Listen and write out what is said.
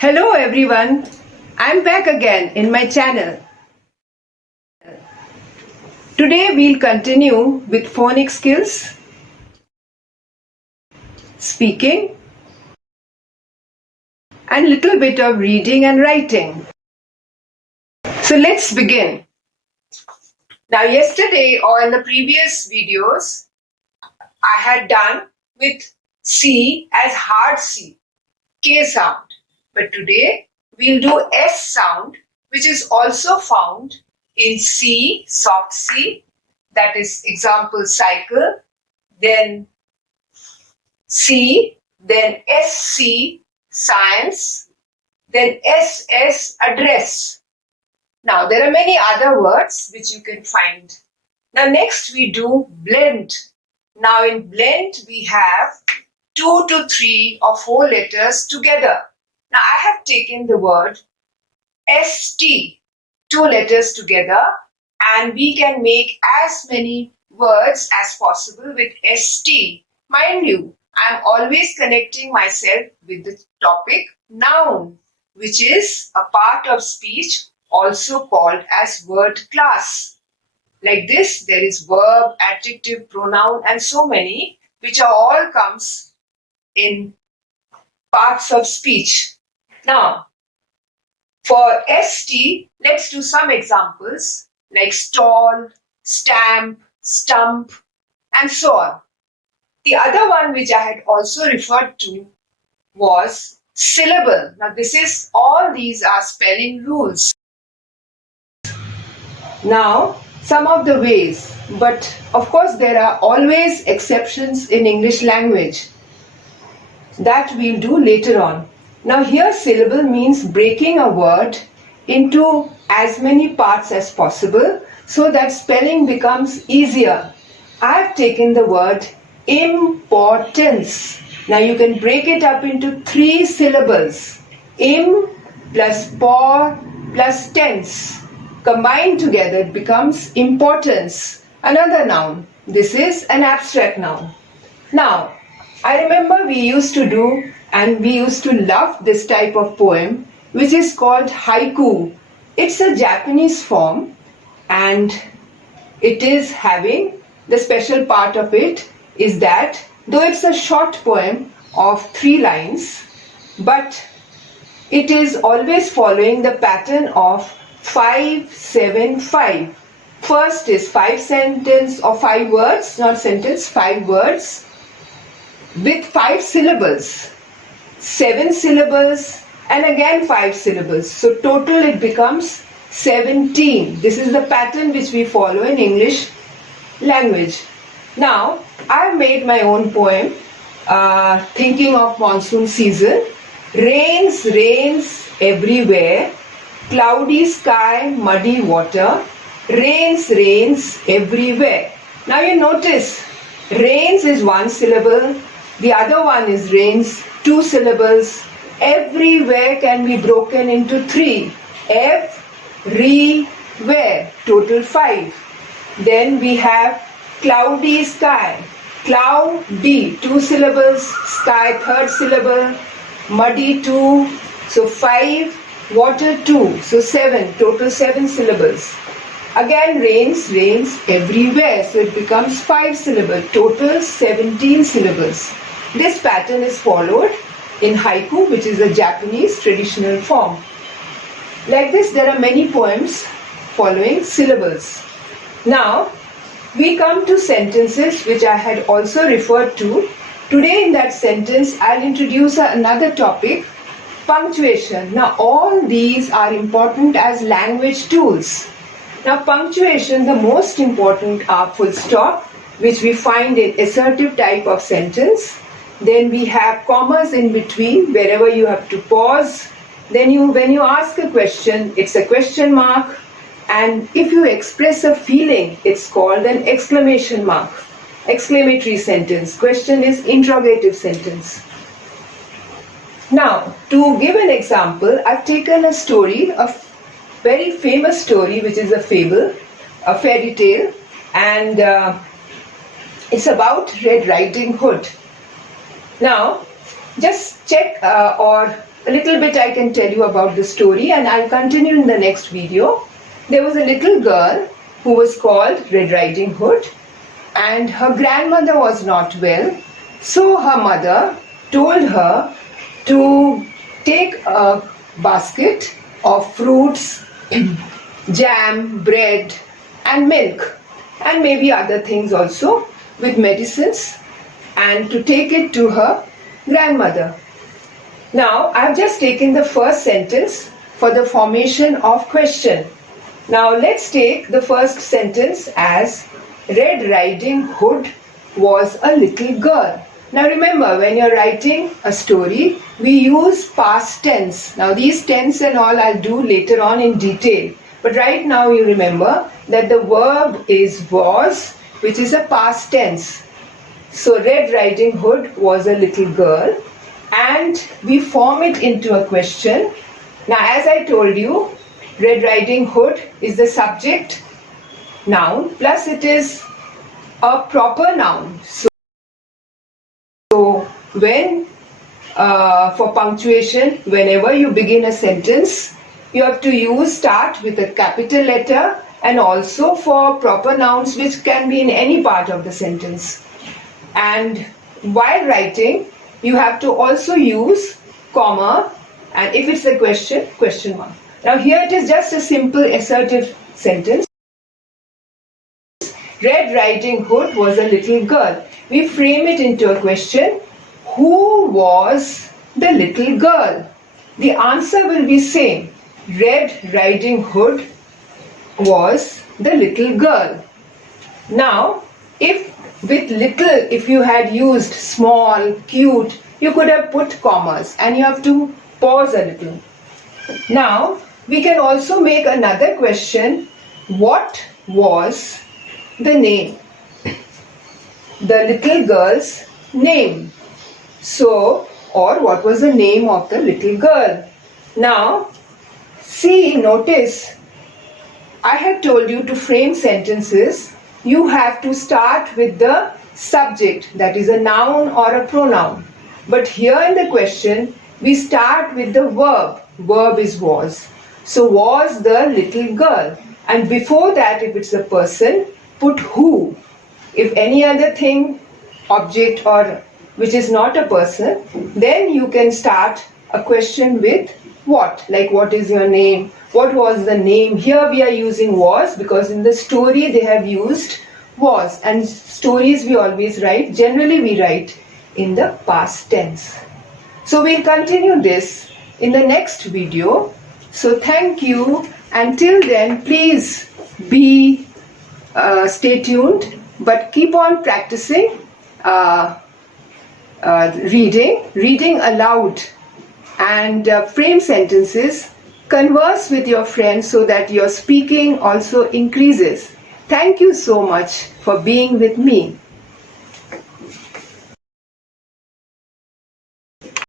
Hello everyone, I'm back again in my channel. Today we'll continue with phonics skills, speaking, and little bit of reading and writing. So let's begin. Now yesterday or in the previous videos, I had done with C as hard C, K sound. But today we'll do S sound, which is also found in C, soft C, that is example cycle, then C, then SC, science, then SS, address. Now there are many other words which you can find. Now next we do blend. Now in blend we have 2 to 3 or 4 letters together. Now I have taken the word ST, 2 letters together, and we can make as many words as possible with ST. Mind you, I am always connecting myself with the topic noun, which is a part of speech also called as word class. Like this, there is verb, adjective, pronoun, and so many, which are all comes in parts of speech. Now, for ST, let's do some examples like stall, stamp, stump, and so on. The other one which I had also referred to was syllable. Now, all these are spelling rules. Now, some of the ways, but of course there are always exceptions in English language. That we'll do later on. Now here syllable means breaking a word into as many parts as possible so that spelling becomes easier. I've taken the word importance. Now you can break it up into 3 syllables. Im plus por plus tense. Combined together it becomes importance. Another noun. This is an abstract noun. Now, I remember we used to do and we used to love this type of poem which is called haiku. It's a Japanese form and it is having the special part of it is that though it's a short poem of 3 lines, but it is always following the pattern of 5-7-5. First is 5 sentence or 5 words, not sentence, 5 words with 5 syllables, 7 syllables, and again 5 syllables. So total it becomes 17. This is the pattern which we follow in English language. Now, I have made my own poem thinking of monsoon season. Rains, rains everywhere, cloudy sky, muddy water, rains, rains everywhere. Now you notice, rains is 1 syllable, the other one is rains, 2 syllables. Everywhere can be broken into 3. Everywhere, total 5. Then we have cloudy sky. Cloudy, 2 syllables, sky, 3rd syllable, muddy 2, so 5, water 2, so 7, total 7 syllables. Again rains, rains everywhere, so it becomes 5 syllable, total 17 syllables. This pattern is followed in haiku, which is a Japanese traditional form. Like this, there are many poems following syllables. Now, we come to sentences which I had also referred to. Today in that sentence, I'll introduce another topic, punctuation. Now, all these are important as language tools. Now, punctuation, the most important are full stop, which we find in assertive type of sentence. Then we have commas in between, wherever you have to pause. Then when you ask a question, it's a question mark. And if you express a feeling, it's called an exclamation mark. Exclamatory sentence. Question is interrogative sentence. Now, to give an example, I've taken a story, a very famous story, which is a fable, a fairy tale, and it's about Red Riding Hood. Now, just check or a little bit I can tell you about the story, and I'll continue in the next video. There was a little girl who was called Red Riding Hood, and her grandmother was not well. So her mother told her to take a basket of fruits, jam, bread and milk, and maybe other things also with medicines, and to take it to her grandmother. Now I've just taken the first sentence for the formation of question. Now let's take the first sentence as Red Riding Hood was a little girl. Now remember, when you're writing a story, we use past tense. Now these tense and all I'll do later on in detail. But right now you remember that the verb is was, which is a past tense. So Red Riding Hood was a little girl, and we form it into a question. Now as I told you, Red Riding Hood is the subject noun, plus it is a proper noun. So when for punctuation, whenever you begin a sentence, you have to start with a capital letter, and also for proper nouns which can be in any part of the sentence. And while writing, you have to also use comma, and if it's a question, question mark. Now here it is just a simple assertive sentence. Red Riding Hood was a little girl. We frame it into a question. Who was the little girl? The answer will be same. Red Riding Hood was the little girl. Now, if with little, if you had used small, cute, you could have put commas, and you have to pause a little. Now, we can also make another question. What was the name? The little girl's name. So, or what was the name of the little girl? Now, see, notice, I had told you to frame sentences, you have to start with the subject, that is a noun or a pronoun. But here in the question, we start with the verb. Verb is was. So was the little girl. And before that, if it's a person, put who. If any other thing, object or which is not a person, then you can start a question with what. Like what is your name? What was the name? Here we are using was because in the story they have used was. And stories we always write, generally we write in the past tense. So we'll continue this in the next video. So thank you. Until then, please be stay tuned, but keep on practicing reading aloud, and frame sentences. Converse with your friends so that your speaking also increases. Thank you so much for being with me.